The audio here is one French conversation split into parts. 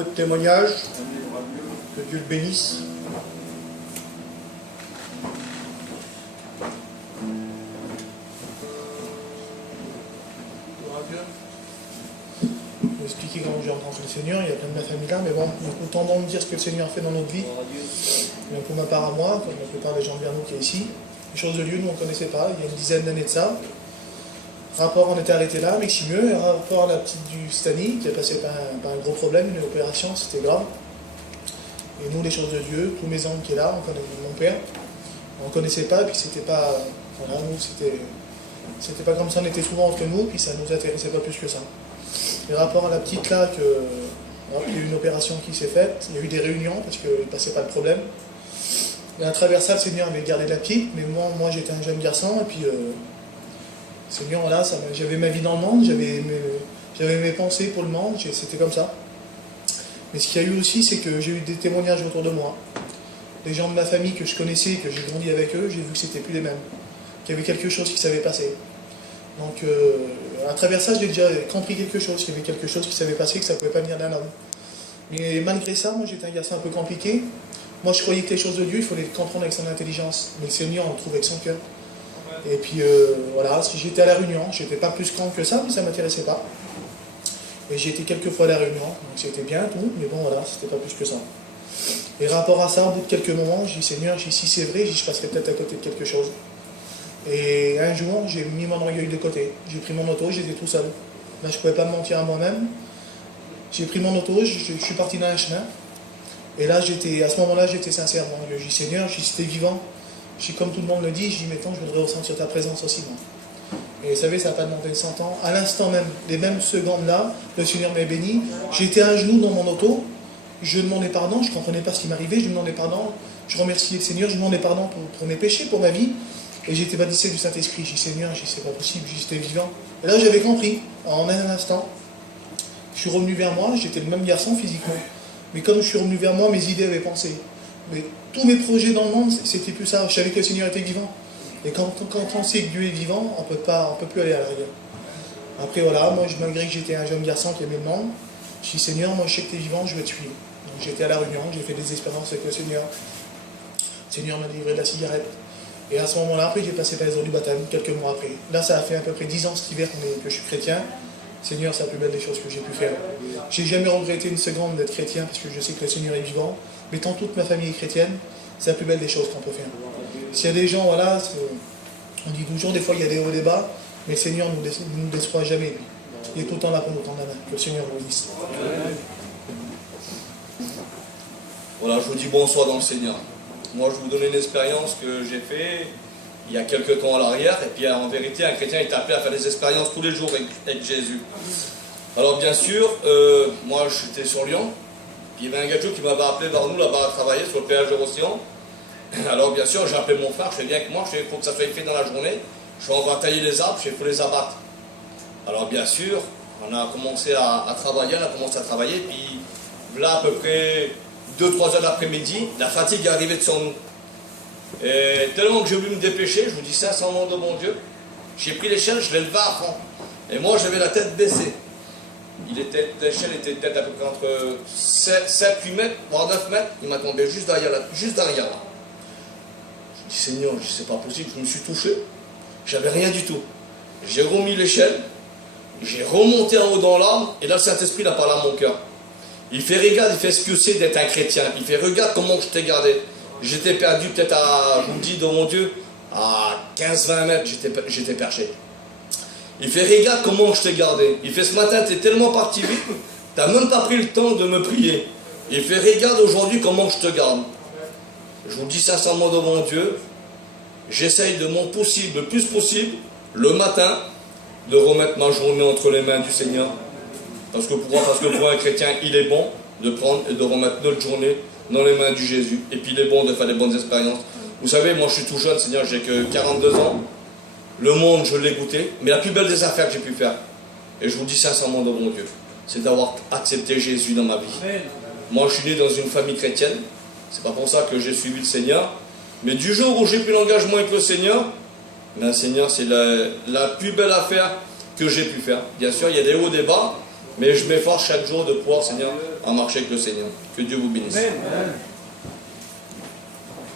mot de témoignage. Que Dieu le bénisse. Je vais expliquer comment j'ai rencontré le Seigneur. Il y a plein de ma famille là, mais bon, nous est content de dire ce que le Seigneur a fait dans notre vie. Donc pour ma part à moi, comme la plupart des gens de Vernou qui est ici, les choses de Dieu, nous on ne connaissait pas, il y a une dizaine d'années de ça. Rapport, on était arrêté là, Meximieux, et rapport à la petite du Stani, qui est passé par un gros problème, une opération, c'était grave. Et nous, les choses de Dieu, tous mes oncles qui est là, on connaît mon père, on ne connaissait pas, et puis c'était pas, voilà, nous, c'était pas comme ça, on était souvent entre nous, puis ça nous intéressait pas plus que ça. Et rapport à la petite là, il y a eu une opération qui s'est faite, il y a eu des réunions, parce qu'il ne passait pas le problème. Et à travers ça, le Seigneur avait gardé la petite, mais moi j'étais un jeune garçon, et puis... Seigneur, voilà, j'avais ma vie dans le monde, j'avais mes pensées pour le monde, c'était comme ça. Mais ce qu'il y a eu aussi, c'est que j'ai eu des témoignages autour de moi. Les gens de ma famille que je connaissais, que j'ai grandi avec eux, j'ai vu que c'était plus les mêmes. Qu'il y avait quelque chose qui s'avait passé. Donc, à travers ça, j'ai déjà compris quelque chose, qu'il y avait quelque chose qui s'avait passé, que ça ne pouvait pas venir d'un homme. Mais malgré ça, moi j'étais un garçon un peu compliqué. Moi je croyais que les choses de Dieu, il fallait les comprendre avec son intelligence. Mais le Seigneur, on le trouve avec son cœur. Et puis voilà, si j'étais à la Réunion, j'étais pas plus grand que ça, mais ça ne m'intéressait pas. Et j'ai été quelques fois à la Réunion, donc c'était bien tout, mais bon voilà, c'était pas plus que ça. Et rapport à ça, au bout de quelques moments, j'ai dit Seigneur, si c'est vrai, je passerai peut-être à côté de quelque chose. Et un jour, j'ai mis mon orgueil de côté. J'ai pris mon auto, j'étais tout seul. Là, je ne pouvais pas me mentir à moi-même. J'ai pris mon auto, je suis parti dans un chemin. Et là, à ce moment-là, j'étais sincère. J'ai dit Seigneur, si t'es vivant, comme tout le monde le dit, je dis, mettons, je voudrais ressentir ta présence aussi, moi. Et vous savez, ça n'a pas demandé 100 ans. À l'instant même, les mêmes secondes-là, le Seigneur m'a béni. J'étais à genoux dans mon auto, je demandais pardon, je ne comprenais pas ce qui m'arrivait, je demandais pardon, je remerciais le Seigneur, je demandais pardon pour mes péchés, pour ma vie. Et j'étais baptisé du Saint-Esprit. J'ai dit, Seigneur, c'est pas possible, j'étais vivant. Et là, j'avais compris, en un instant. Je suis revenu vers moi, j'étais le même garçon physiquement. Mais comme je suis revenu vers moi, mes idées avaient pensé. Mais tous mes projets dans le monde, c'était plus ça. Je savais que le Seigneur était vivant. Et quand on sait que Dieu est vivant, on peut plus aller à l'arrière. Après voilà, moi malgré que j'étais un jeune garçon qui aimait le monde, je dis Seigneur, moi je sais que tu es vivant, je vais te suivre. Donc j'étais à la Réunion, j'ai fait des expériences avec le Seigneur. Le Seigneur m'a livré de la cigarette. Et à ce moment-là, après, j'ai passé par les eaux du baptême, quelques mois après. Là, ça a fait à peu près 10 ans cet hiver que je suis chrétien. Seigneur, c'est la plus belle des choses que j'ai pu faire. J'ai jamais regretté une seconde d'être chrétien parce que je sais que le Seigneur est vivant. Mais tant toute ma famille est chrétienne, c'est la plus belle des choses qu'on peut faire. S'il y a des gens, voilà, on dit toujours, des fois il y a des hauts et des bas, mais le Seigneur ne nous déçoit jamais. Il est tout le temps là pour nous tendre la main. Que le Seigneur vous bénisse. Voilà, je vous dis bonsoir dans le Seigneur. Moi, je vais vous donner une expérience que j'ai faite il y a quelques temps à l'arrière. Et puis, en vérité, un chrétien est appelé à faire des expériences tous les jours avec Jésus. Alors, bien sûr, moi, j'étais sur Lyon. Il y avait un gars qui m'avait appelé vers nous là-bas à travailler sur le péage de Roussillon. Alors, bien sûr, j'ai appelé mon frère. Je fais bien que moi, il faut que ça soit fait dans la journée. Je fais, on va tailler les arbres, il faut les abattre. Alors, bien sûr, on a commencé à travailler, puis là, à peu près 2-3 heures d'après-midi, la fatigue est arrivée sur nous. Et tellement que j'ai voulu me dépêcher, je vous dis ça sans nom de mon Dieu, j'ai pris l'échelle, je l'ai levée à fond. Et moi, j'avais la tête baissée. L'échelle était peut-être à peu près entre 7-8 mètres, voire 9 mètres. Il m'a tombé juste derrière là. Je dis, Seigneur, c'est pas possible, je me suis touché. J'avais rien du tout. J'ai remis l'échelle, j'ai remonté en haut dans l'arbre, et là, le Saint-Esprit a parlé à mon cœur. Il fait, regarde, il fait ce que c'est d'être un chrétien. Il fait, regarde comment je t'ai gardé. J'étais perdu peut-être à, je vous dis, de mon Dieu, à 15-20 mètres, j'étais perché. Il fait, regarde comment je t'ai gardé. Il fait, ce matin, tu es tellement parti vite, tu n'as même pas pris le temps de me prier. Il fait, regarde aujourd'hui comment je te garde. Je vous dis sincèrement devant Dieu, j'essaye de mon possible, le plus possible, le matin, de remettre ma journée entre les mains du Seigneur. Parce que pour un chrétien, il est bon de prendre et de remettre notre journée dans les mains du Jésus. Et puis il est bon de faire des bonnes expériences. Vous savez, moi je suis tout jeune, Seigneur, j'ai que 42 ans. Le monde, je l'ai goûté. Mais la plus belle des affaires que j'ai pu faire, et je vous dis sincèrement de mon Dieu, c'est d'avoir accepté Jésus dans ma vie. Moi je suis né dans une famille chrétienne. C'est pas pour ça que j'ai suivi le Seigneur. Mais du jour où j'ai pris l'engagement avec le Seigneur, ben Seigneur, c'est la plus belle affaire que j'ai pu faire. Bien sûr, il y a des hauts, des bas. Mais je m'efforce chaque jour de pouvoir, Seigneur, à marcher avec le Seigneur. Que Dieu vous bénisse.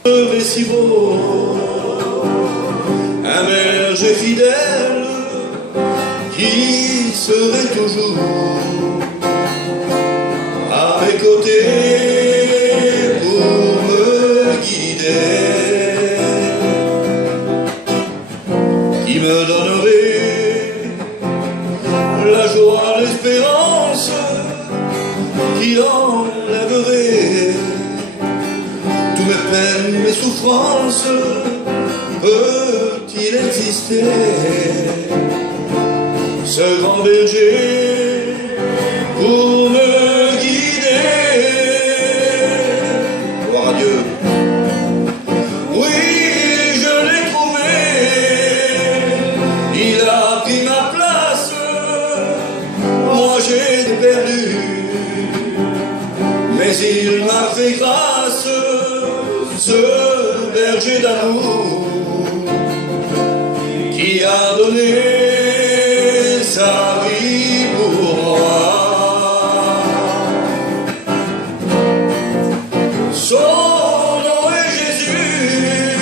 Le si beau, un berger fidèle qui serait toujours à mes côtés pour me guider, qui me donnerait la joie, l'espérance, qui enlèverait tous mes peines, mes souffrances. Peut-il exister ce grand berger pour me guider? Gloire à Dieu. Oui, je l'ai trouvé, il a pris ma place, moi j'ai perdu, mais il m'a fait grâce, ce berger d'amour qui a donné sa vie pour moi. Son nom est Jésus,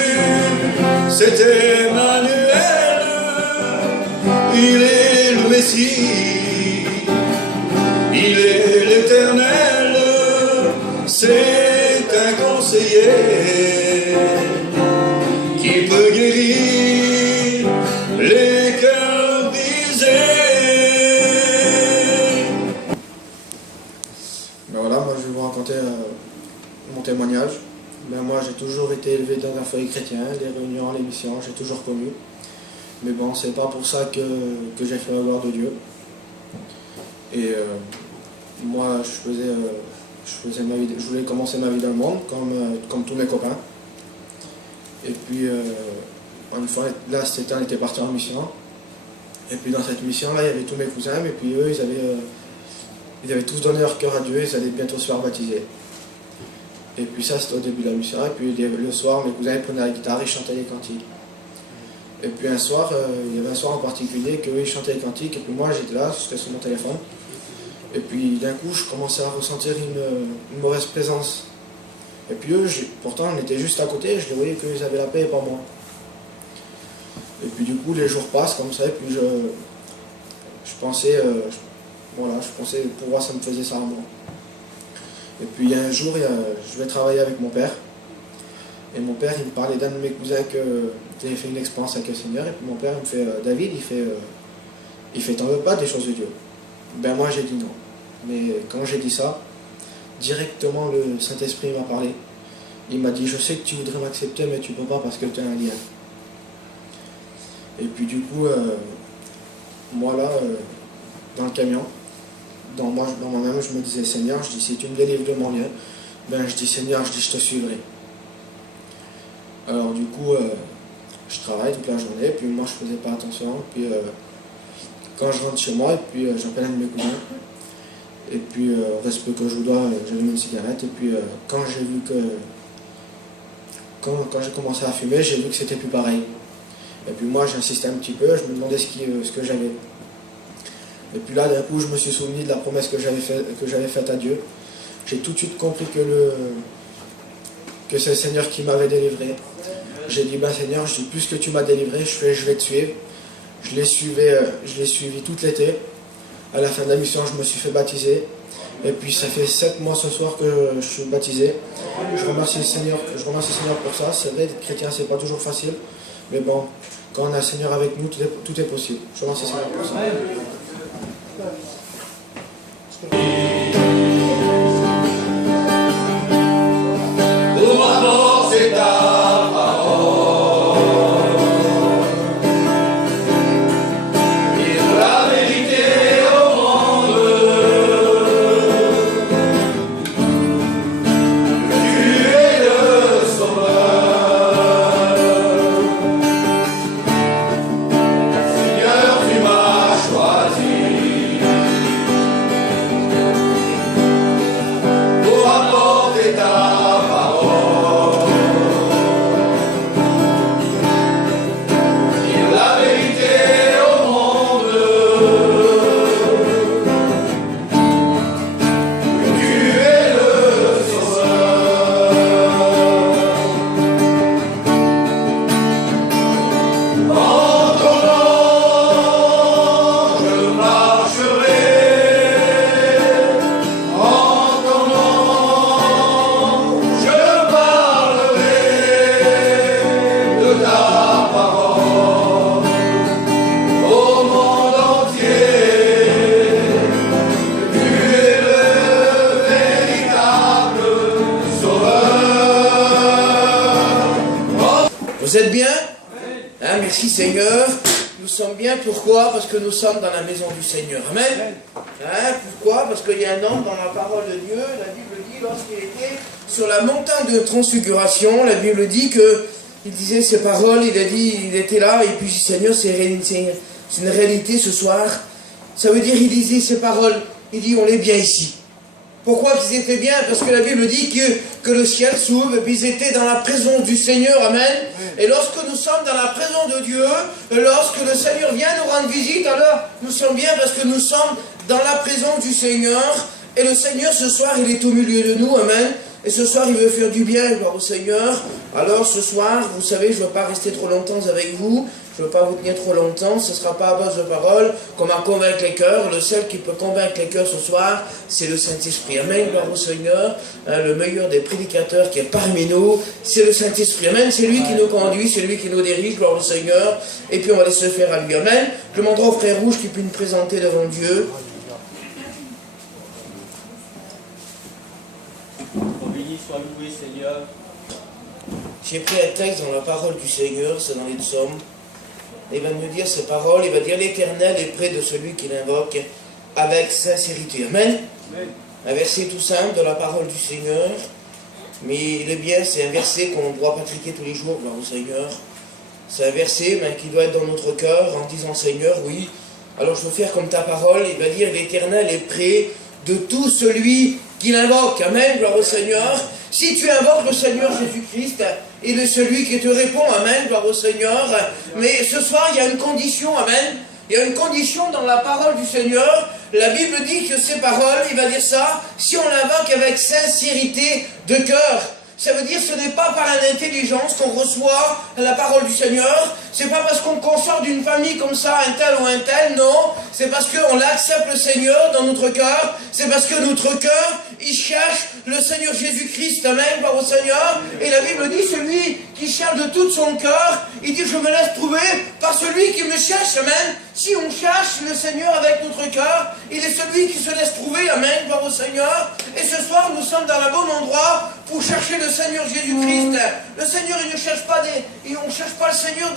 c'est Emmanuel, il est le Messie, il est l'Éternel, c'est un conseiller qui peut guérir les cœurs brisés. Ben voilà, moi je vais vous raconter mon témoignage. Ben moi j'ai toujours été élevé dans un foyer chrétien, les réunions, les missions, j'ai toujours connu. Mais bon, c'est pas pour ça que j'ai fait la gloire de Dieu. Et moi je voulais commencer ma vie dans le monde comme tous mes copains. Et puis une fois, là cet été on était parti en mission. Et puis dans cette mission là il y avait tous mes cousins, et puis eux ils avaient tous donné leur cœur à Dieu, ils allaient bientôt se faire baptiser. Et puis ça c'était au début de la mission, et puis le soir mes cousins ils prenaient la guitare, ils chantaient les cantiques. Et puis un soir, il y avait un soir en particulier qu'eux ils chantaient les cantiques, et puis moi j'étais là, j'étais sur mon téléphone. Et puis d'un coup je commençais à ressentir une mauvaise présence. Et puis eux, pourtant on était juste à côté, je les voyais qu'ils avaient la paix et pas moi. Et puis du coup les jours passent comme ça, et puis je pensais pourquoi ça me faisait ça à moi. Et puis il y a un jour, je vais travailler avec mon père. Et mon père il me parlait d'un de mes cousins qui avait fait une expérience avec le Seigneur. Et puis mon père il me fait David, il fait t'en veux pas des choses de Dieu? Ben moi j'ai dit non. Mais quand j'ai dit ça, directement le Saint-Esprit m'a parlé. Il m'a dit je sais que tu voudrais m'accepter mais tu peux pas parce que tu as un lien. Et puis du coup, moi là, dans le camion, dans moi-même je me disais Seigneur, je dis si tu me délivres de mon lien, ben je dis Seigneur, je dis je te suivrai. Alors du coup, je travaille toute la journée, puis moi je faisais pas attention, puis quand je rentre chez moi, et puis j'appelle un de mes cousins, et puis respect que je vous dois, j'allume une cigarette, et puis quand j'ai vu que quand j'ai commencé à fumer, j'ai vu que c'était plus pareil. Et puis moi j'insistais un petit peu, je me demandais ce que j'avais. Et puis là d'un coup je me suis souvenu de la promesse que j'avais faite à Dieu. J'ai tout de suite compris que c'est le Seigneur qui m'avait délivré. J'ai dit ben Seigneur, je dis plus que tu m'as délivré, je vais te suivre. Je l'ai suivi tout l'été. À la fin de la mission, je me suis fait baptiser. Et puis ça fait 7 mois ce soir que je suis baptisé. Je remercie le Seigneur pour ça. C'est vrai, être chrétien, c'est pas toujours facile. Mais bon, quand on a le Seigneur avec nous, tout est possible. Je remercie le Seigneur pour ça. Pour ma mort, c'est ta parole. Dire la vérité au monde. Tu es le sauveur. Seigneur, tu m'as choisi. Vous êtes bien? Hein, merci Seigneur. Nous sommes bien, pourquoi? Parce que nous sommes dans la maison du Seigneur. Amen. Hein, pourquoi? Parce qu'il y a un homme dans la parole de Dieu, la Bible dit, lorsqu'il était sur la montagne de transfiguration, la Bible dit que il disait ces paroles, il a dit, il était là, et puis Seigneur, c'est une réalité ce soir. Ça veut dire, il disait ces paroles, il dit, on est bien ici. Pourquoi qu'ils étaient bien? Parce que la Bible dit que le ciel s'ouvre, et puis ils étaient dans la présence du Seigneur, amen. Et lorsque nous sommes dans la présence de Dieu, lorsque le Seigneur vient nous rendre visite, alors nous sommes bien parce que nous sommes dans la présence du Seigneur. Et le Seigneur, ce soir, il est au milieu de nous, amen. Et ce soir, il veut faire du bien, gloire au Seigneur. Alors ce soir, vous savez, je ne veux pas rester trop longtemps avec vous. Je ne veux pas vous tenir trop longtemps. Ce ne sera pas à base de paroles qu'on va convaincre les cœurs. Le seul qui peut convaincre les cœurs ce soir, c'est le Saint-Esprit. Amen, gloire au Seigneur. Hein, le meilleur des prédicateurs qui est parmi nous, c'est le Saint-Esprit. Amen, c'est lui qui nous conduit, c'est lui qui nous dirige, gloire au Seigneur. Et puis on va laisser faire à lui. Amen. Je demanderai au frère Rouge qui peut nous présenter devant Dieu. Béni soit loué, Seigneur. J'ai pris un texte dans la parole du Seigneur, c'est dans les psaumes. Il va nous dire ces paroles, il va dire l'Éternel est près de celui qui l'invoque avec sincérité. Amen. Amen. Un verset tout simple de la parole du Seigneur, mais il est bien, c'est un verset qu'on doit pratiquer tous les jours, gloire au Seigneur. C'est un verset qui doit être dans notre cœur en disant Seigneur, oui, alors je veux faire comme ta parole. Il va dire l'Éternel est près de tout celui qui l'invoque. Amen, gloire au Seigneur. Si tu invoques le Seigneur Jésus-Christ, il est celui qui te répond. Amen, gloire au Seigneur. Mais ce soir, il y a une condition. Amen. Il y a une condition dans la parole du Seigneur. La Bible dit que ces paroles, il va dire ça, si on l'invoque avec sincérité de cœur. Ça veut dire que ce n'est pas par l'intelligence qu'on reçoit la parole du Seigneur. C'est pas parce qu'on sort d'une famille comme ça, un tel ou un tel, non. C'est parce qu'on accepte le Seigneur dans notre cœur. C'est parce que notre cœur, il cherche le Seigneur Jésus-Christ. Amen, gloire au Seigneur. Et la Bible dit, celui qui cherche de tout son cœur, il dit, je me laisse trouver par celui qui me cherche. Amen. Si on cherche le Seigneur avec notre cœur, il est celui qui se laisse trouver. Amen, gloire au Seigneur. Et ce soir, nous sommes dans le bon endroit pour chercher le Seigneur Jésus-Christ. Le Seigneur, il ne cherche pas on ne cherche pas le Seigneur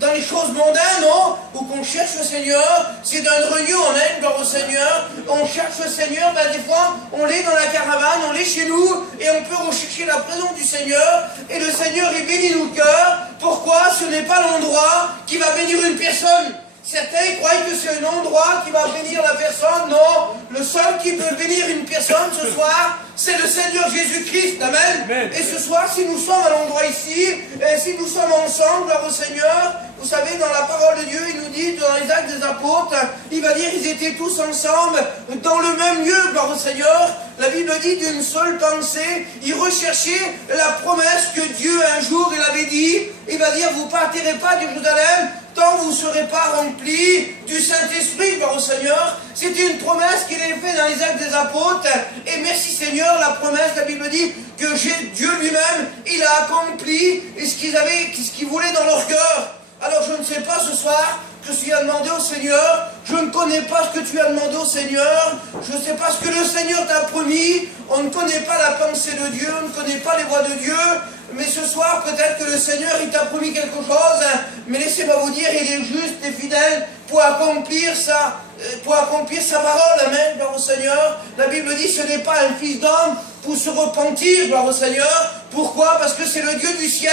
dans les choses mondaines, non. Ou qu'on cherche le Seigneur, c'est dans le réunion, amen, gloire au Seigneur. On cherche le Seigneur, des fois, on l'est dans la caravane, on l'est chez nous, et on peut rechercher la présence du Seigneur, et le Seigneur, il bénit nos cœurs. Pourquoi? Ce n'est pas l'endroit qui va bénir une personne. Certains croient que c'est un endroit qui va bénir la personne. Non, le seul qui peut bénir une personne ce soir, c'est le Seigneur Jésus-Christ. Amen. Amen. Et ce soir, si nous sommes à l'endroit ici, et si nous sommes ensemble, gloire au Seigneur, vous savez, dans la parole de Dieu, il nous dit, dans les actes des apôtres, il va dire, ils étaient tous ensemble, dans le même lieu, gloire au Seigneur. La Bible dit d'une seule pensée, ils recherchaient la promesse que Dieu un jour, il avait dit, il va dire, vous partirez pas de Jérusalem, tant vous ne serez pas remplis du Saint-Esprit, gloire au Seigneur. C'était une promesse qu'il avait faite dans les actes des apôtres. Et merci Seigneur, la promesse, la Bible dit que Dieu lui-même, il a accompli ce qu'ils voulaient dans leur cœur. Alors je ne sais pas ce soir que tu as demandé au Seigneur, je ne connais pas ce que tu as demandé au Seigneur, je ne sais pas ce que le Seigneur t'a promis, on ne connaît pas la pensée de Dieu, on ne connaît pas les voies de Dieu, mais ce soir peut-être que le Seigneur il t'a promis quelque chose, mais laissez-moi vous dire, il est juste et fidèle pour accomplir sa parole, amen, gloire au Seigneur. La Bible dit, ce n'est pas un fils d'homme pour se repentir, gloire au Seigneur. Pourquoi? Parce que c'est le Dieu du ciel.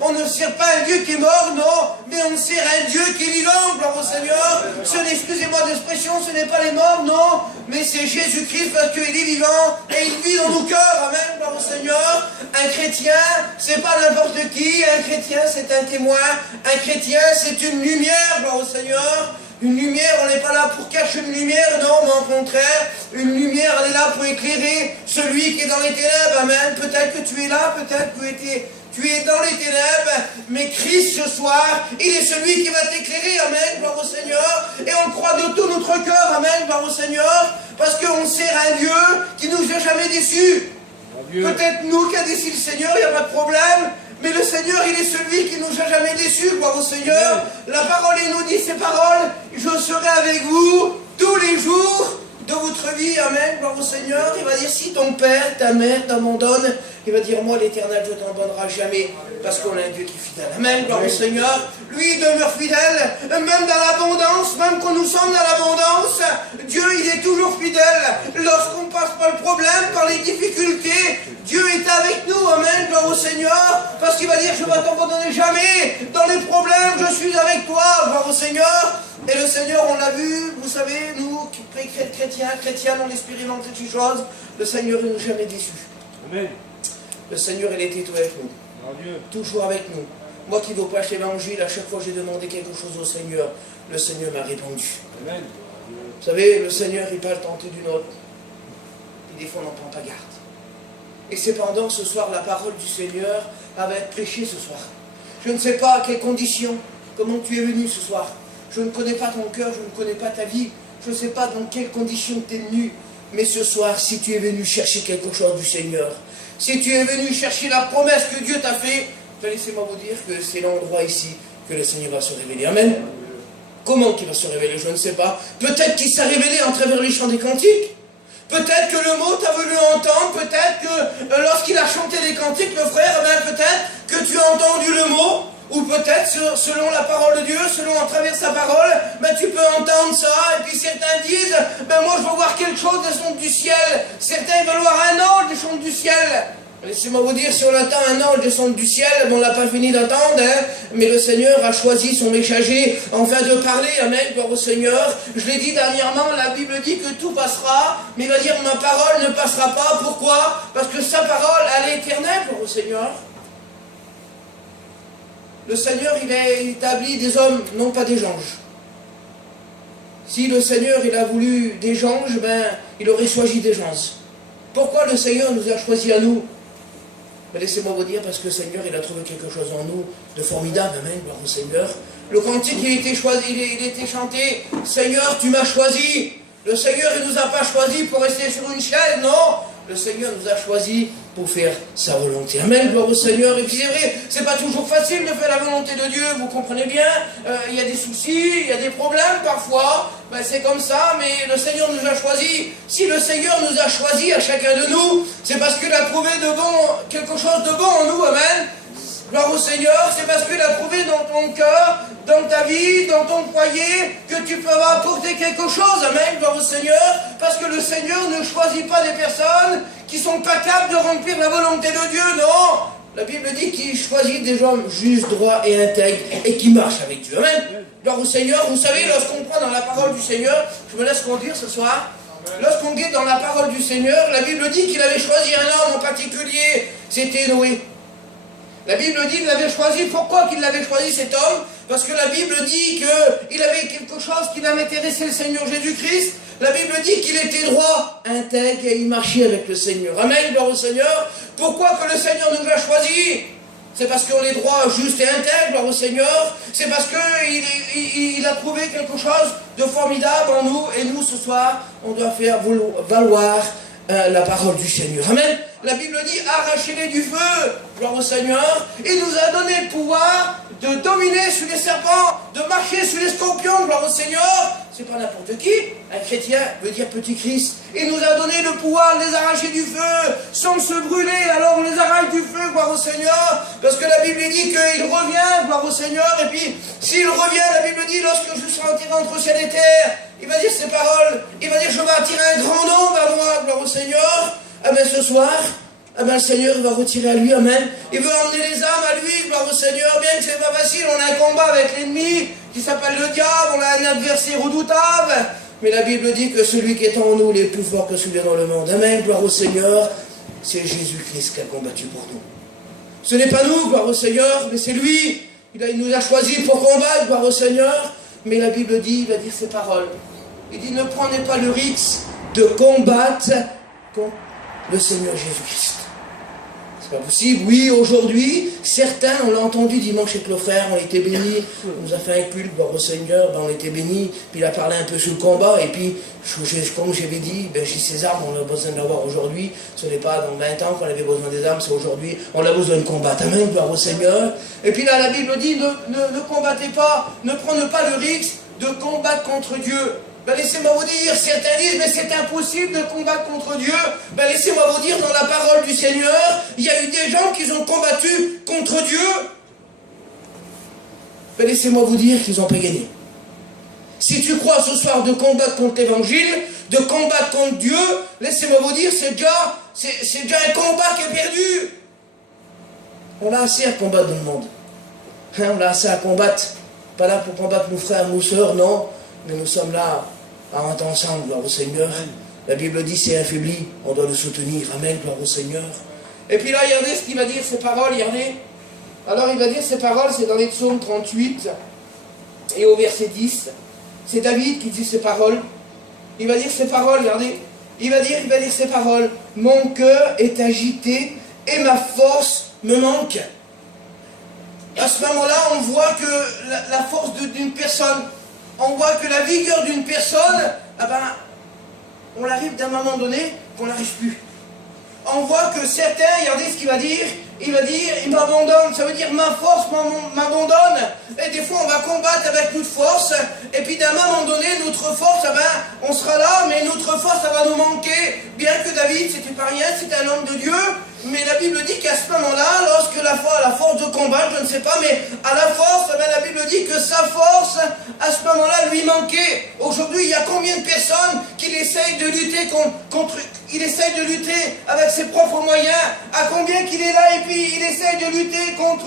On ne sert pas un Dieu qui est mort, non, mais on sert un Dieu qui est vivant, gloire au Seigneur. Excusez-moi d'expression, ce n'est pas les morts, non, mais c'est Jésus-Christ parce qu'il est vivant et il vit dans nos cœurs, amen, gloire au Seigneur. Un chrétien, c'est pas n'importe qui, un chrétien c'est un témoin, un chrétien c'est une lumière, gloire au Seigneur. Une lumière, on n'est pas là pour cacher une lumière, non, mais au contraire, une lumière, elle est là pour éclairer celui qui est dans les ténèbres, amen. Peut-être que tu es là, peut-être que tu es dans les ténèbres, mais Christ ce soir, il est celui qui va t'éclairer, amen, gloire au Seigneur. Et on croit de tout notre cœur, amen, gloire au Seigneur, parce qu'on sert un Dieu qui nous a jamais déçus. Peut-être nous qui a déçu le Seigneur, il n'y a pas de problème. Mais le Seigneur, il est celui qui nous a jamais déçus, gloire au Seigneur. La parole, il nous dit ces paroles, je serai avec vous tous les jours de votre vie, amen, gloire au Seigneur. Il va dire, si ton père, ta mère t'abandonnent, il va dire, moi l'Éternel, je ne t'abandonnerai jamais, parce qu'on a un Dieu qui est fidèle. Amen, gloire au Seigneur. Lui, il demeure fidèle, même dans l'abondance, même quand nous sommes dans l'abondance, Dieu, il est toujours fidèle. Lorsqu'on passe par le problème, par les difficultés, Dieu est avec nous, amen, gloire au Seigneur, parce qu'il va dire, je ne t'abandonnerai jamais. Dans les problèmes, je suis avec toi, gloire au Seigneur. Et le Seigneur, on l'a vu, vous savez, nous, chrétiens, on expérimente ces choses, le Seigneur ne nous a jamais déçus. Amen. Le Seigneur, il était tout avec nous. Dieu. Toujours avec nous. Moi qui vous prêche l'évangile, à chaque fois que j'ai demandé quelque chose au Seigneur, le Seigneur m'a répondu. Amen. Vous savez, le Seigneur, il parle tenter d'une autre. Et des fois, on n'en prend pas garde. Et cependant, ce soir, la parole du Seigneur va être prêchée ce soir. Je ne sais pas à quelles conditions, comment tu es venu ce soir. Je ne connais pas ton cœur, je ne connais pas ta vie. Je ne sais pas dans quelles conditions tu es venu. Mais ce soir, si tu es venu chercher quelque chose du Seigneur, si tu es venu chercher la promesse que Dieu t'a faite, laissez-moi vous dire que c'est l'endroit ici que le Seigneur va se révéler. Amen. Comment qu'il va se révéler, je ne sais pas. Peut-être qu'il s'est révélé en travers les chants des cantiques. Peut-être que le mot t'a voulu entendre. Peut-être que lorsqu'il a chanté les cantiques, le frère, peut-être que tu as entendu le mot. Ou peut-être, selon la parole de Dieu, selon à travers sa parole, tu peux entendre ça. Et puis certains disent, moi je veux voir quelque chose descendre du ciel. Certains veulent voir un ange descendre du ciel. Laissez-moi vous dire, si on attend un ange descendre du ciel, on n'a pas fini d'attendre, mais le Seigneur a choisi son messager afin de parler, amen, gloire au Seigneur. Je l'ai dit dernièrement, la Bible dit que tout passera, mais il va dire, ma parole ne passera pas. Pourquoi? Parce que sa parole, elle est éternelle, gloire au Seigneur. Le Seigneur, il a établi des hommes, non pas des anges. Si le Seigneur, il a voulu des anges, il aurait choisi des anges. Pourquoi le Seigneur nous a choisis à nous? Laissez-moi vous dire, parce que le Seigneur, il a trouvé quelque chose en nous de formidable, amen, gloire au Seigneur. Le cantique, il était choisi, il était chanté, Seigneur, tu m'as choisi. Le Seigneur, il ne nous a pas choisi pour rester sur une chaise, non. Le Seigneur nous a choisis pour faire sa volonté. Amen, gloire au Seigneur. Et puis c'est vrai, c'est pas toujours facile de faire la volonté de Dieu, vous comprenez bien. Il y a des soucis, il y a des problèmes parfois. C'est comme ça, mais le Seigneur nous a choisis. Si le Seigneur nous a choisis à chacun de nous, c'est parce qu'il a trouvé de bon, quelque chose de bon en nous. Amen. Gloire au Seigneur, c'est parce qu'il a trouvé dans ton cœur, dans ta vie, dans ton foyer, que tu peux apporter quelque chose. Amen, gloire au Seigneur. Parce que le Seigneur ne choisit pas des personnes qui ne sont pas capables de remplir la volonté de Dieu, non. La Bible dit qu'il choisit des hommes justes, droits et intègres et qui marchent avec Dieu. Amen. Gloire au Seigneur. Vous savez, lorsqu'on prend dans la parole du Seigneur, je me laisse conduire ce soir, lorsqu'on guide dans la parole du Seigneur, la Bible dit qu'il avait choisi un homme en particulier, c'était Noé. La Bible dit qu'il l'avait choisi. Pourquoi qu'il l'avait choisi cet homme? Parce que la Bible dit qu'il avait quelque chose qui l'avait intéressé le Seigneur Jésus-Christ. La Bible dit qu'il était droit, intègre et il marchait avec le Seigneur. Amen, gloire au Seigneur. Pourquoi que le Seigneur nous a choisis? C'est parce qu'on est droit, juste et intègre, gloire au Seigneur. C'est parce qu'il a trouvé quelque chose de formidable en nous. Et nous, ce soir, on doit faire valoir la parole du Seigneur. Amen. La Bible dit, arrachez-les du feu, gloire au Seigneur. Il nous a donné le pouvoir de dominer sur les serpents, de marcher sur les scorpions, gloire au Seigneur. C'est pas n'importe qui. Un chrétien veut dire petit Christ. Il nous a donné le pouvoir de les arracher du feu, sans se brûler. Alors on les arrache du feu, gloire au Seigneur. Parce que la Bible dit qu'il revient, gloire au Seigneur. Et puis, s'il revient, la Bible dit, lorsque je serai enterré entre ciel et terre, il va dire ces paroles. Il va dire, je vais attirer un grand nombre à moi, gloire au Seigneur. Amen, ce soir, le Seigneur il va retirer à lui, amen. Il veut emmener les âmes à lui, gloire au Seigneur. Bien que c'est pas facile, on a un combat avec l'ennemi qui s'appelle le diable, on a un adversaire redoutable. Mais la Bible dit que celui qui est en nous, il est plus fort que celui dans le monde. Amen, gloire au Seigneur. C'est Jésus-Christ qui a combattu pour nous. Ce n'est pas nous, gloire au Seigneur, mais c'est lui. Il nous a choisis pour combattre, gloire au Seigneur. Mais la Bible dit, il va dire ces paroles. Il dit, ne prenez pas le risque de combattre contre le Seigneur Jésus-Christ. C'est pas possible. Oui, aujourd'hui, certains, on l'a entendu dimanche avec le frère, on était bénis, on nous a fait un culte, gloire au Seigneur, on était bénis, puis il a parlé un peu sur le combat, et puis, comme j'avais dit, chez ces armes, on a besoin d'avoir aujourd'hui, ce n'est pas dans 20 ans qu'on avait besoin des armes, c'est aujourd'hui, on a besoin de combattre. Amen, gloire au Seigneur. Et puis là, la Bible dit, ne combattez pas, ne prenez pas le risque de combattre contre Dieu. Ben laissez-moi vous dire, certains disent, mais c'est impossible de combattre contre Dieu. Ben laissez-moi vous dire, dans la parole du Seigneur, il y a eu des gens qui ont combattu contre Dieu. Ben laissez-moi vous dire qu'ils n'ont pas gagné. Si tu crois ce soir de combattre contre l'évangile, de combattre contre Dieu, laissez-moi vous dire, c'est déjà un combat qui est perdu. On a assez à combattre dans le monde. On a assez à combattre. Pas là pour combattre nos frères, nos sœurs, non. Mais nous sommes là à entrer ensemble, gloire au Seigneur. La Bible dit, c'est affaibli, on doit le soutenir. Amen, gloire au Seigneur. Et puis là, regardez ce qu'il va dire, ces paroles, regardez. Alors il va dire ces paroles, c'est dans les psaumes 38 et au verset 10. C'est David qui dit ces paroles. Il va dire ces paroles, regardez. Il va dire ces paroles. Mon cœur est agité et ma force me manque. À ce moment-là, on voit que la force d'une personne, on voit que la vigueur d'une personne, eh ben, on arrive d'un moment donné qu'on n'arrive plus. On voit que certains, regardez ce qu'il va dire, il m'abandonne, ça veut dire ma force m'abandonne. Et des fois on va combattre avec notre force, et puis d'un moment donné, notre force, eh ben, on sera là, mais notre force, ça va nous manquer. Bien que David, c'était pas rien, c'était un homme de Dieu, mais la Bible dit qu'à ce moment-là, lorsque la force de combattre, je ne sais pas, mais à la force, eh ben, la Bible dit que sa force, à ce moment-là, lui manquait. Aujourd'hui, il y a combien de personnes qui essayent de lutter contre il essaye de lutter avec ses propres moyens, à combien qu'il est là, et puis il essaye de lutter contre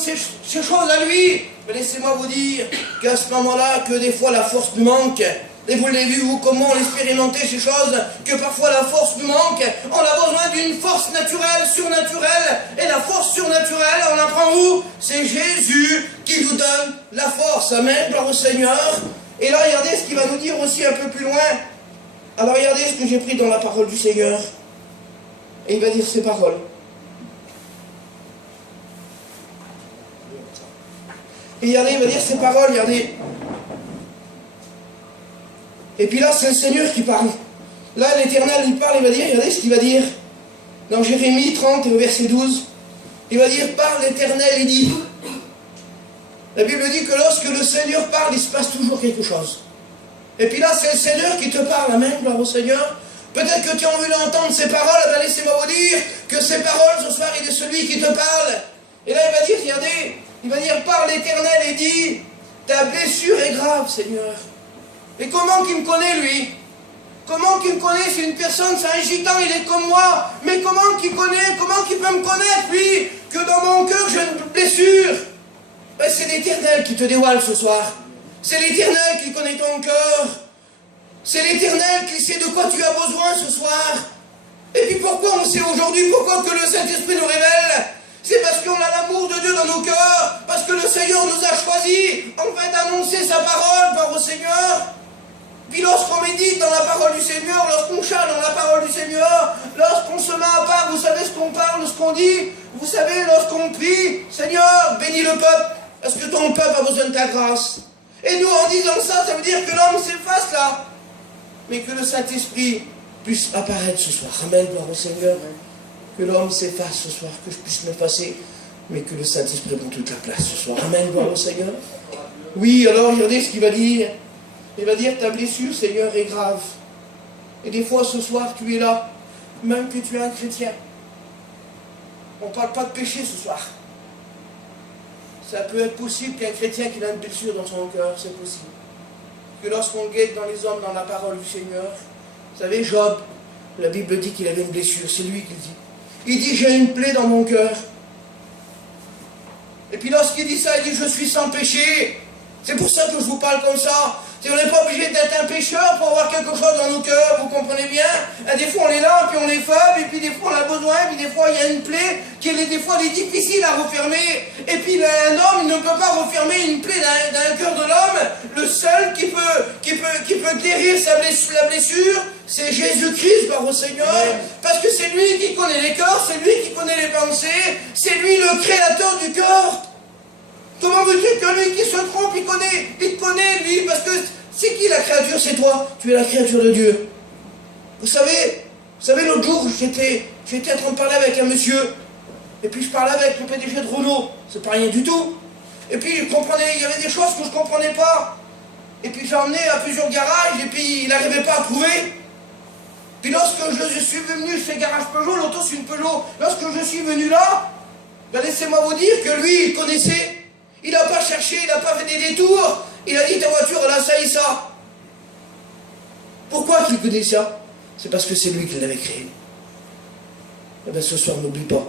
ces choses à lui. Mais laissez-moi vous dire qu'à ce moment-là, que des fois la force nous manque. Et vous l'avez vu, vous, comment on expérimentait ces choses, que parfois la force nous manque. On a besoin d'une force naturelle, surnaturelle. Et la force surnaturelle, on la prend où? C'est Jésus qui nous donne la force. Amen, gloire au Seigneur. Et là, regardez ce qu'il va nous dire aussi un peu plus loin. Alors regardez ce que j'ai pris dans la parole du Seigneur. Et il va dire ces paroles. Et regardez, il va dire ces paroles, regardez. Et puis là, c'est le Seigneur qui parle. Là, l'Éternel, il parle, il va dire, regardez ce qu'il va dire. Dans Jérémie 30 et au verset 12. Il va dire, parle l'Éternel, il dit. La Bible dit que lorsque le Seigneur parle, il se passe toujours quelque chose. Et puis là, c'est le Seigneur qui te parle. Amen, gloire au Seigneur. Peut-être que tu as envie d'entendre ces paroles. Eh bien, laissez-moi vous dire que ces paroles, ce soir, il est celui qui te parle. Et là, il va dire, regardez, il va dire, parle l'Éternel et dit, ta blessure est grave, Seigneur. Et comment qu'il me connaît, lui? Comment qu'il me connaît? C'est une personne, c'est un gitan, il est comme moi. Mais comment qu'il connaît? Comment qu'il peut me connaître, lui? Que dans mon cœur, j'ai une blessure. Ben, c'est l'Éternel qui te dévoile ce soir. C'est l'Éternel qui connaît ton cœur. C'est l'Éternel qui sait de quoi tu as besoin ce soir. Et puis pourquoi on sait aujourd'hui? Pourquoi que le Saint-Esprit nous révèle? C'est parce qu'on a l'amour de Dieu dans nos cœurs. Parce que le Seigneur nous a choisis en fait d'annoncer sa parole par au Seigneur. Puis lorsqu'on médite dans la parole du Seigneur, lorsqu'on chante dans la parole du Seigneur, lorsqu'on se met à part, vous savez ce qu'on parle, ce qu'on dit. Vous savez, lorsqu'on prie, Seigneur, bénis le peuple. Parce que ton peuple a besoin de ta grâce. Et nous, en disant ça, ça veut dire que l'homme s'efface là. Mais que le Saint-Esprit puisse apparaître ce soir. Amen, gloire au Seigneur. Que l'homme s'efface ce soir, que je puisse m'effacer. Mais que le Saint-Esprit prenne toute la place ce soir. Amen, gloire au Seigneur. Oui, alors regardez ce qu'il va dire. Il va dire, ta blessure, Seigneur, est grave. Et des fois, ce soir, tu es là, même que tu es un chrétien. On ne parle pas de péché ce soir. Ça peut être possible qu'un chrétien qui a une blessure dans son cœur, c'est possible. Que lorsqu'on guette dans les hommes, dans la parole du Seigneur, vous savez, Job, la Bible dit qu'il avait une blessure, c'est lui qui le dit. Il dit, j'ai une plaie dans mon cœur. Et puis lorsqu'il dit ça, il dit, je suis sans péché. C'est pour ça que je vous parle comme ça. On n'est pas obligé d'être un pécheur pour avoir quelque chose dans nos cœurs, vous comprenez bien? Et des fois on est là, puis on est faible, et puis des fois on a besoin, puis des fois il y a une plaie qui est des fois difficile à refermer. Et puis un homme il ne peut pas refermer une plaie d'un cœur de l'homme. Le seul qui peut guérir la blessure, c'est Jésus-Christ, par au Seigneur. Parce que c'est lui qui connaît les cœurs, c'est lui qui connaît les pensées, c'est lui le créateur du cœur. Comment veux-tu que lui qui se trompe, il te connaît, lui, parce que c'est qui la créature? C'est toi, tu es la créature de Dieu. Vous savez l'autre jour, j'étais en train de parler avec un monsieur, et puis je parlais avec le PDG de Renault, c'est pas rien du tout. Et puis il y avait des choses que je ne comprenais pas. Et puis j'ai emmené à plusieurs garages, et puis il n'arrivait pas à trouver. Puis lorsque je suis venu chez Garage Peugeot, l'auto c'est une Peugeot, lorsque je suis venu là, ben laissez-moi vous dire que lui, il connaissait. Il n'a pas cherché, il n'a pas fait des détours. Il a dit ta voiture, elle a ça et ça. Pourquoi qu'il connaît ça? C'est parce que c'est lui qui l'avait créé. Eh bien ce soir, n'oublie pas,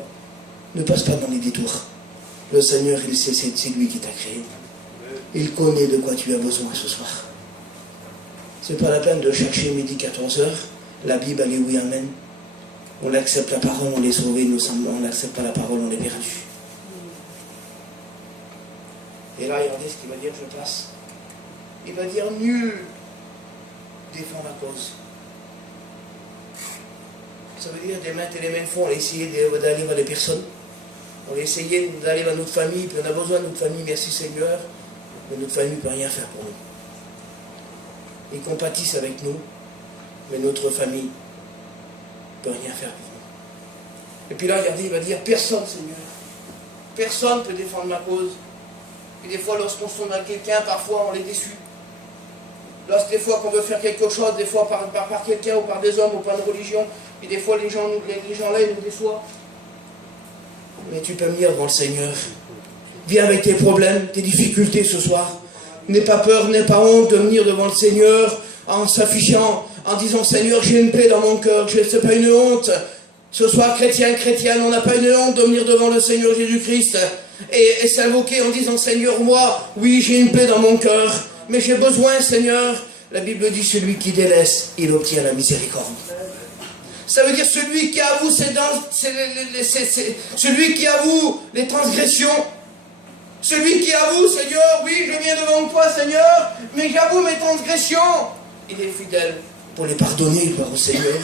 ne passe pas dans les détours. Le Seigneur, il sait, c'est lui qui t'a créé. Il connaît de quoi tu as besoin ce soir. C'est pas la peine de chercher midi 14h. La Bible, elle est oui, amen. On accepte la parole, on est sauvé, on n'accepte pas la parole, on est perdu. Et là, regardez ce qu'il va dire, je passe. Il va dire, nul défend la cause. Ça veut dire des mains et les mains font, on a essayé d'aller vers les personnes. On a essayé d'aller vers notre famille, puis on a besoin de notre famille, merci Seigneur. Mais notre famille ne peut rien faire pour nous. Ils compatissent avec nous, mais notre famille ne peut rien faire pour nous. Et puis là, regardez, il va dire, personne Seigneur. Personne ne peut défendre ma cause. Et des fois, lorsqu'on se tourne à quelqu'un, parfois on est déçu. Des fois qu'on veut faire quelque chose, des fois par quelqu'un ou par des hommes ou par une religion, et des fois les gens là, ils nous déçoivent. Mais tu peux venir devant le Seigneur. Viens avec tes problèmes, tes difficultés ce soir. N'aie pas peur, n'aie pas honte de venir devant le Seigneur en s'affichant, en disant Seigneur, j'ai une paix dans mon cœur, ce n'est pas une honte. Ce soir, chrétienne, on n'a pas une honte de venir devant le Seigneur Jésus-Christ et s'invoquer en disant Seigneur, moi, oui, j'ai une paix dans mon cœur, mais j'ai besoin, Seigneur. La Bible dit celui qui délaisse, il obtient la miséricorde. Ça veut dire celui qui avoue celui qui avoue les transgressions, celui qui avoue, Seigneur, oui, je viens devant toi, Seigneur, mais j'avoue mes transgressions. Il est fidèle pour les pardonner, gloire au Seigneur.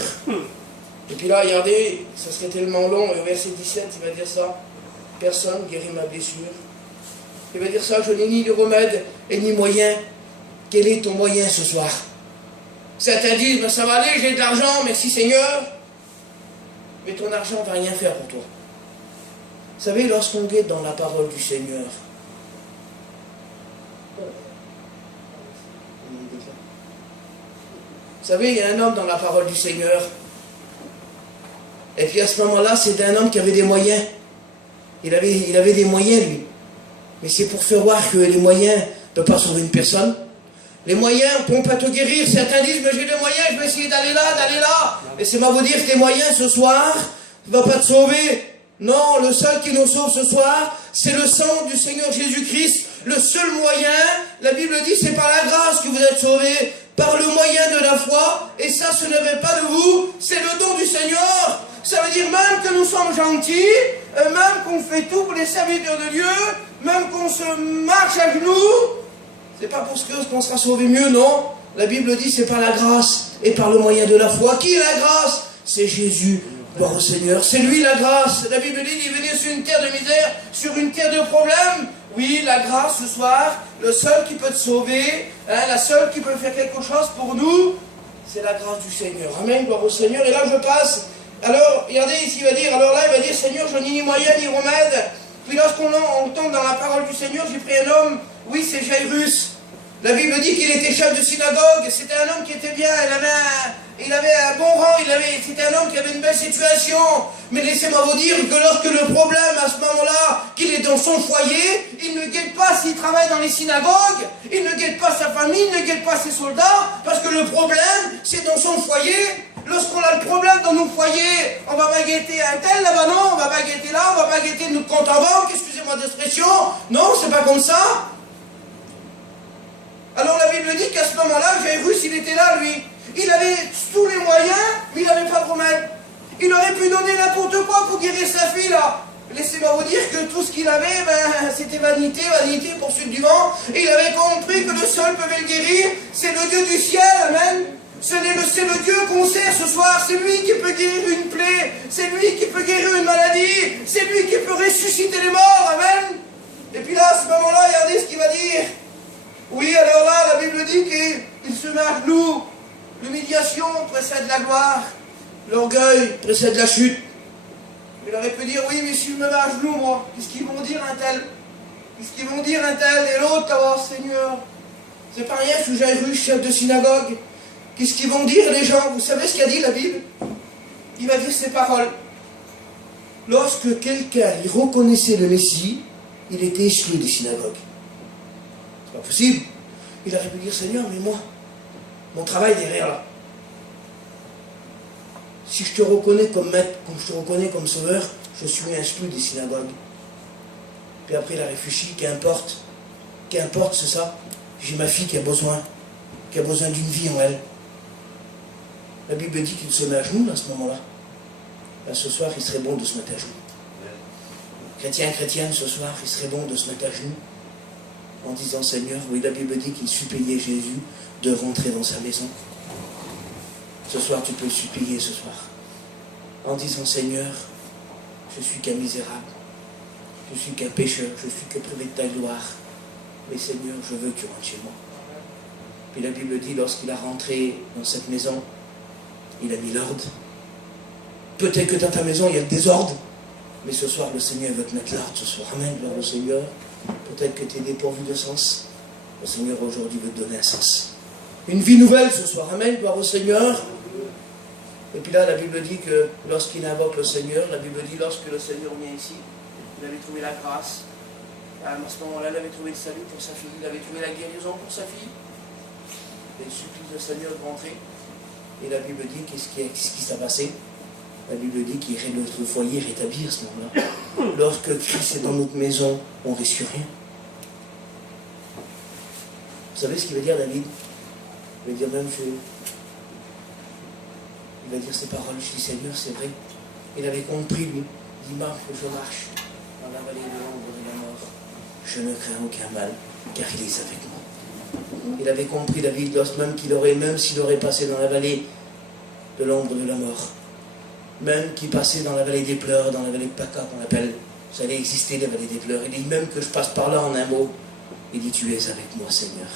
Et puis là, regardez, ça serait tellement long, et au verset 17, il va dire ça. Personne guérit ma blessure. Il va dire ça, je n'ai ni de remède et ni moyen. Quel est ton moyen ce soir? Certains disent, ben ça va aller, j'ai de l'argent, merci Seigneur. Mais ton argent ne va rien faire pour toi. Vous savez, lorsqu'on guette dans la parole du Seigneur, vous savez, il y a un homme dans la parole du Seigneur. Et puis à ce moment-là, c'était un homme qui avait des moyens. Il avait des moyens, lui. Mais c'est pour faire voir que les moyens ne peuvent pas sauver une personne. Les moyens ne pourront pas te guérir. Certains disent, mais j'ai des moyens, je vais essayer d'aller là, d'aller là. Et c'est moi vous dire que tes moyens ce soir ne vont pas te sauver. Non, le seul qui nous sauve ce soir, c'est le sang du Seigneur Jésus-Christ. Le seul moyen, la Bible dit, c'est par la grâce que vous êtes sauvés, par le moyen de la foi. Et ça, ce n'est pas de vous, c'est le don du Seigneur. Ça veut dire même que nous sommes gentils, même qu'on fait tout pour les serviteurs de Dieu, même qu'on se marche à genoux. C'est pas pour ce qu'on sera sauvé mieux, non. La Bible dit c'est par la grâce et par le moyen de la foi. Qui est la grâce? C'est Jésus, gloire au Seigneur. C'est lui la grâce. La Bible dit il venait sur une terre de misère, sur une terre de problème. Oui, la grâce ce soir, le seul qui peut te sauver, la seule qui peut faire quelque chose pour nous, c'est la grâce du Seigneur. Amen, gloire au Seigneur. Et là je passe. Alors, regardez ici, il va dire, alors là il va dire Seigneur, je n'ai ni moyen ni remède. Puis lorsqu'on tombe dans la parole du Seigneur, j'ai pris un homme, oui c'est Jairus. La Bible dit qu'il était chef de synagogue, c'était un homme qui était bien, il avait un bon rang, c'était un homme qui avait une belle situation. Mais laissez-moi vous dire que lorsque le problème à ce moment-là, qu'il est dans son foyer, il ne guette pas s'il travaille dans les synagogues, il ne guette pas sa famille, il ne guette pas ses soldats, parce que le problème, c'est dans son foyer. Lorsqu'on a le problème dans nos foyers, on va pas guetter un tel là-bas, non, on va pas guetter là, on va pas guetter notre compte en banque, excusez-moi d'expression, non, c'est pas comme ça. Alors la Bible dit qu'à ce moment-là, Jairus, il était là, lui. Il avait tous les moyens, mais il n'avait pas de remède. Il aurait pu donner n'importe quoi pour guérir sa fille, là. Laissez-moi vous dire que tout ce qu'il avait, c'était vanité, poursuite du vent. Et il avait compris que le seul peut le guérir, c'est le Dieu du ciel, amen. C'est le Dieu qu'on sert ce soir, c'est lui qui peut guérir une plaie, c'est lui qui peut guérir une maladie, c'est lui qui peut ressusciter les morts, amen. Et puis là, à ce moment-là, regardez ce qu'il va dire. Oui, alors là, la Bible dit qu'il se met à genoux. L'humiliation précède la gloire, l'orgueil précède la chute. Il aurait pu dire, oui, mais si je me mets à genoux, moi, qu'est-ce qu'ils vont dire un tel? Qu'est-ce qu'ils vont dire un tel? Et l'autre, oh Seigneur, C'est pas rien, sous Jairus, chef de synagogue. Qu'est-ce qu'ils vont dire les gens? Vous savez ce qu'a dit la Bible? Il va dire ces paroles. Lorsque quelqu'un y reconnaissait le Messie, il était exclu des synagogues. C'est pas possible. Il aurait pu dire, Seigneur, mais moi, mon travail derrière là. Si je te reconnais comme maître, comme je te reconnais comme sauveur, je suis exclu des synagogues. Puis après, il a réfléchi, qu'importe, c'est ça. J'ai ma fille qui a besoin d'une vie en elle. La Bible dit qu'il se met à genoux à ce moment-là. Ben, ce soir, il serait bon de se mettre à genoux. Chrétien, chrétienne, ce soir, il serait bon de se mettre à genoux en disant, Seigneur, oui, la Bible dit qu'il suppliait Jésus de rentrer dans sa maison. Ce soir, tu peux le supplier ce soir. En disant, Seigneur, je suis qu'un misérable. Je suis qu'un pécheur. Je suis que privé de ta gloire. Mais Seigneur, je veux que tu rentres chez moi. Puis la Bible dit, lorsqu'il a rentré dans cette maison, il a mis l'ordre. Peut-être que dans ta maison, il y a le désordre. Mais ce soir, le Seigneur veut te mettre l'ordre ce soir. Amen, gloire au Seigneur. Peut-être que tu es dépourvu de sens. Le Seigneur aujourd'hui veut te donner un sens. Une vie nouvelle ce soir. Amen, gloire au Seigneur. Et puis là, la Bible dit que lorsqu'il invoque le Seigneur, la Bible dit lorsque le Seigneur vient ici, il avait trouvé la grâce. À ce moment-là, il avait trouvé le salut pour sa fille. Il avait trouvé la guérison pour sa fille. Et il supplie le Seigneur de rentrer. Et la Bible dit qu'est-ce qui s'est passé? La Bible dit qu'il règle notre foyer rétabli à ce moment-là. Lorsque Christ est dans notre maison, on ne risque rien. Vous savez ce qu'il va dire David? Il va dire même il va dire ces paroles, je dis Seigneur, c'est vrai. Il avait compris lui. Il dit marche que je marche dans la vallée de l'ombre de la mort. Je ne crains aucun mal, car il est avec moi. Il avait compris David, même s'il aurait passé dans la vallée de l'ombre de la mort, même qu'il passait dans la vallée des pleurs, dans la vallée de Paca qu'on appelle, ça allait exister la vallée des pleurs. Il dit même que je passe par là en un mot, il dit tu es avec moi Seigneur.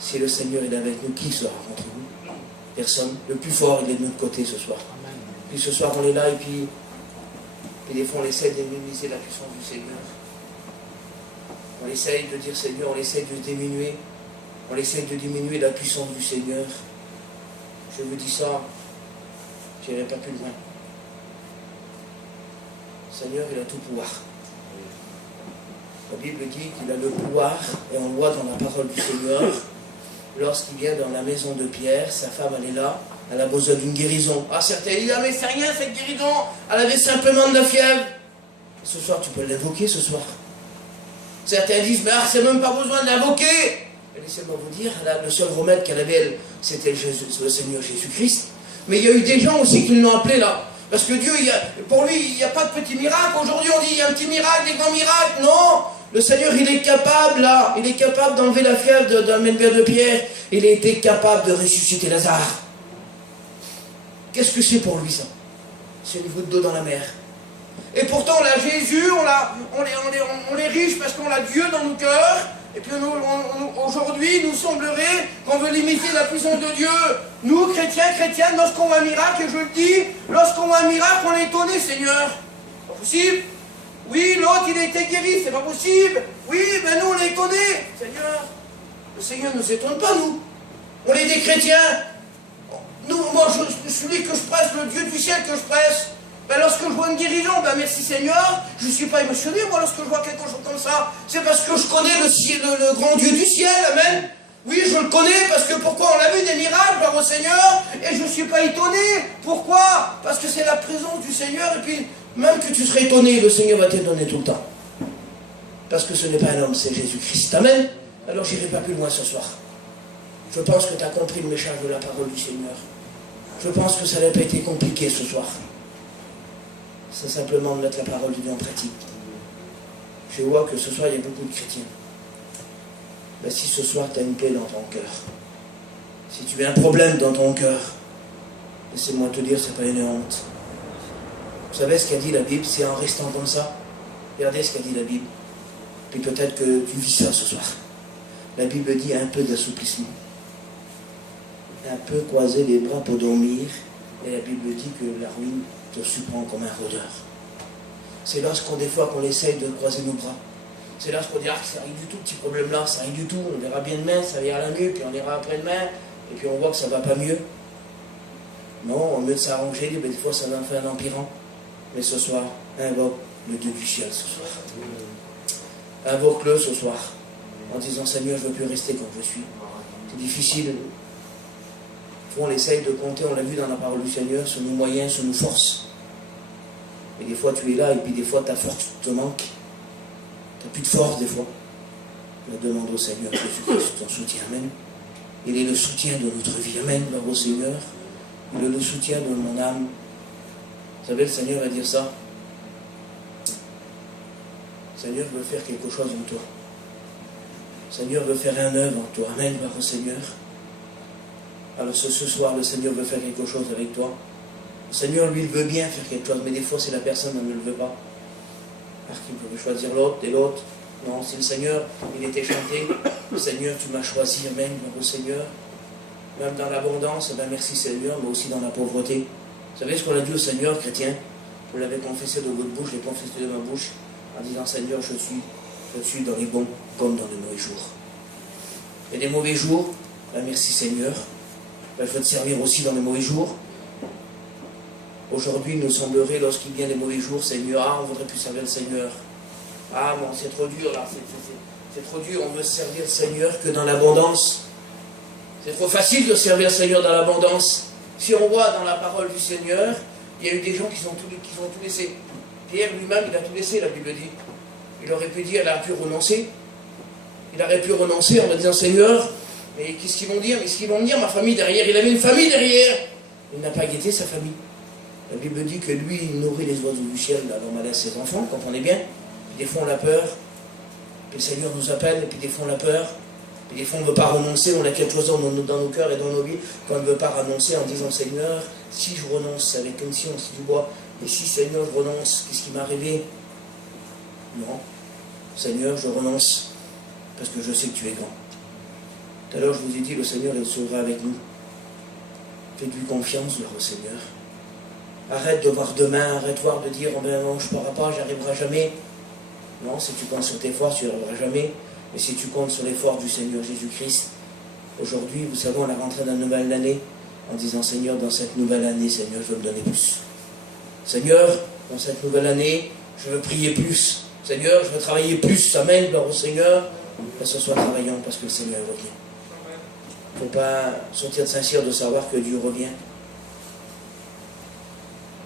Si le Seigneur est avec nous, qui sera contre nous? Personne. Le plus fort, il est de notre côté ce soir. Puis ce soir on est là et puis des fois on essaie de minimiser la puissance du Seigneur. On essaye de dire Seigneur, on essaye de diminuer. On essaye de diminuer la puissance du Seigneur. Je vous dis ça, je n'irai pas plus loin. Le Seigneur, il a tout pouvoir. La Bible dit qu'il a le pouvoir, et on le voit dans la parole du Seigneur. Lorsqu'il vient dans la maison de Pierre, sa femme, elle est là, elle a besoin d'une guérison. Ah, certains disent, ah mais c'est rien cette guérison, elle avait simplement de la fièvre. Ce soir, tu peux l'invoquer ce soir. Certains disent, mais c'est même pas besoin de l'invoquer. Laissez-moi vous dire, là, le seul remède qu'elle avait, elle, c'était le Seigneur Jésus-Christ. Mais il y a eu des gens aussi qui l'ont appelé là. Parce que Dieu, pour lui, il n'y a pas de petit miracle. Aujourd'hui, on dit, il y a un petit miracle, des grands miracles. Non, le Seigneur, il est capable, là. Il est capable d'enlever la fièvre d'un mendiant de Pierre. Il était capable de ressusciter Lazare. Qu'est-ce que c'est pour lui, ça? C'est une goutte d'eau dans la mer. Et pourtant, on a Jésus, on est riche parce qu'on a Dieu dans nos cœurs. Et puis aujourd'hui, il nous semblerait qu'on veut limiter la puissance de Dieu. Nous, chrétiens, chrétiennes, lorsqu'on voit un miracle, et je le dis, lorsqu'on voit un miracle, on est étonné, Seigneur. C'est pas possible. Oui, l'autre, il a été guéri, c'est pas possible. Oui, mais nous, on est étonné. Seigneur, le Seigneur ne nous étonne pas, nous. On est des chrétiens. Moi, celui que je presse, le Dieu du ciel que je presse, ben, lorsque je vois une guérison, ben merci Seigneur, je ne suis pas émotionné, moi, lorsque je vois quelque chose comme ça. C'est parce que je connais le grand Dieu du ciel, amen. Oui, je le connais, parce que pourquoi? On a vu des miracles, gloire au Seigneur, et je ne suis pas étonné. Pourquoi? Parce que c'est la présence du Seigneur, et puis, même que tu serais étonné, le Seigneur va t'étonner tout le temps. Parce que ce n'est pas un homme, c'est Jésus-Christ, amen. Alors, je n'irai pas plus loin ce soir. Je pense que tu as compris le message de la parole du Seigneur. Je pense que ça n'a pas été compliqué ce soir. C'est simplement de mettre la parole de Dieu en pratique. Je vois que ce soir, il y a beaucoup de chrétiens. Ben, si ce soir, tu as une plaie dans ton cœur, si tu as un problème dans ton cœur, laissez-moi te dire, ce n'est pas une honte. Vous savez ce qu'a dit la Bible? C'est en restant comme ça. Regardez ce qu'a dit la Bible. Puis peut-être que tu vis ça ce soir. La Bible dit un peu d'assouplissement. Un peu croiser les bras pour dormir. Et la Bible dit que la ruine te surprend comme un rôdeur. C'est lorsqu'on des fois qu'on essaye de croiser nos bras, C'est là ce qu'on dit, ah, c'est rien du tout, petit problème là, c'est rien du tout, on verra bien demain, ça ira mieux, puis on ira après-demain, et puis on voit que ça va pas mieux. Non, au lieu de s'arranger, des fois ça va faire un empirant. Mais ce soir, invoque le Dieu du ciel ce soir. Invoque-le ce soir, en disant, Seigneur, je ne veux plus rester comme je suis. C'est difficile. On essaye de compter, on l'a vu dans la parole du Seigneur, sur nos moyens, sur nos forces. Et des fois tu es là, et puis des fois ta force te manque. Tu n'as plus de force des fois. Mais demande au Seigneur Jésus-Christ ton soutien. Amen. Il est le soutien de notre vie. Amen. Gloire au Seigneur. Il est le soutien de mon âme. Vous savez, le Seigneur va dire ça. Seigneur veut faire quelque chose en toi. Seigneur veut faire un œuvre en toi. Amen. Gloire au Seigneur. Alors ce soir, le Seigneur veut faire quelque chose avec toi. Le Seigneur, lui, il veut bien faire quelque chose, mais des fois, c'est la personne qui ne le veut pas. Parce qu'il peut choisir l'autre et l'autre. Non, si le Seigneur, il était chanté, Seigneur, tu m'as choisi, amen, au Seigneur. Même dans l'abondance, ben merci Seigneur, mais aussi dans la pauvreté. Vous savez ce qu'on a dit au Seigneur, chrétien? Vous l'avez confessé de votre bouche, je l'ai confessé de ma bouche, en disant, Seigneur, je suis dans les bons comme dans les mauvais jours. Et des mauvais jours, ben merci Seigneur. Ben, je veux te servir aussi dans les mauvais jours. Aujourd'hui, il nous semblerait, lorsqu'il vient les mauvais jours, Seigneur, ah, on voudrait plus servir le Seigneur. Ah, bon, c'est trop dur, là, c'est trop dur, on veut servir le Seigneur que dans l'abondance. C'est trop facile de servir le Seigneur dans l'abondance. Si on voit dans la parole du Seigneur, il y a eu des gens qui ont tout laissé. Pierre lui-même, il a tout laissé, la Bible dit. Il aurait pu dire, il a pu renoncer. Il aurait pu renoncer en me disant, Seigneur, mais qu'est-ce qu'ils vont dire? Mais ce qu'ils vont me dire, ma famille derrière. Il avait une famille derrière. Il n'a pas guetté sa famille. La Bible dit que lui, il nourrit les oiseaux du ciel, alors on laisse ses enfants, comprenez bien. Puis des fois on a peur, puis le Seigneur nous appelle, et puis des fois on a peur, puis des fois on ne veut pas renoncer, on a quelque chose dans nos cœurs et dans nos vies qu'on ne veut pas renoncer en disant, Seigneur, si je renonce, avec comme si on s'y boit, et si Seigneur je renonce, qu'est-ce qui m'est arrivé? Non, Seigneur, je renonce, parce que je sais que tu es grand. Tout à l'heure je vous ai dit, le Seigneur il sera avec nous. Faites-lui confiance, le Seigneur. Arrête de voir demain, arrête de voir de dire, oh ben non, je ne pourrai pas, j'y arriverai jamais. Non, si tu comptes sur tes forces, tu n'y arriveras jamais. Mais si tu comptes sur les forces du Seigneur Jésus-Christ, aujourd'hui, vous savez, on est rentré dans une nouvelle année, en disant, Seigneur, dans cette nouvelle année, Seigneur, je veux me donner plus. Seigneur, dans cette nouvelle année, je veux prier plus. Seigneur, je veux travailler plus. Amen, gloire au Seigneur. Que ce soit travaillant, parce que le Seigneur revient. Il ne faut pas sortir de Saint-Cyr de savoir que Dieu revient.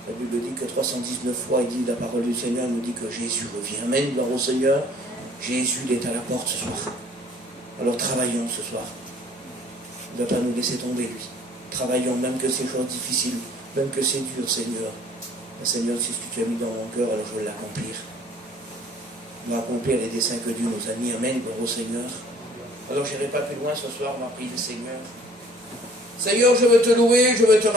La Bible dit que 319 fois, il dit la parole du Seigneur, nous dit que Jésus revient. Amen, gloire au Seigneur. Jésus il est à la porte ce soir. Alors travaillons ce soir. Il ne va pas nous laisser tomber, lui. Travaillons, même que c'est choses difficiles, même que c'est dur, Seigneur. Mais Seigneur, c'est ce que tu as mis dans mon cœur, alors je veux l'accomplir. On va accomplir les desseins que Dieu nous a mis. Amen, gloire au Seigneur. Alors je n'irai pas plus loin ce soir, on va prier le Seigneur. Seigneur, je veux te louer, je veux te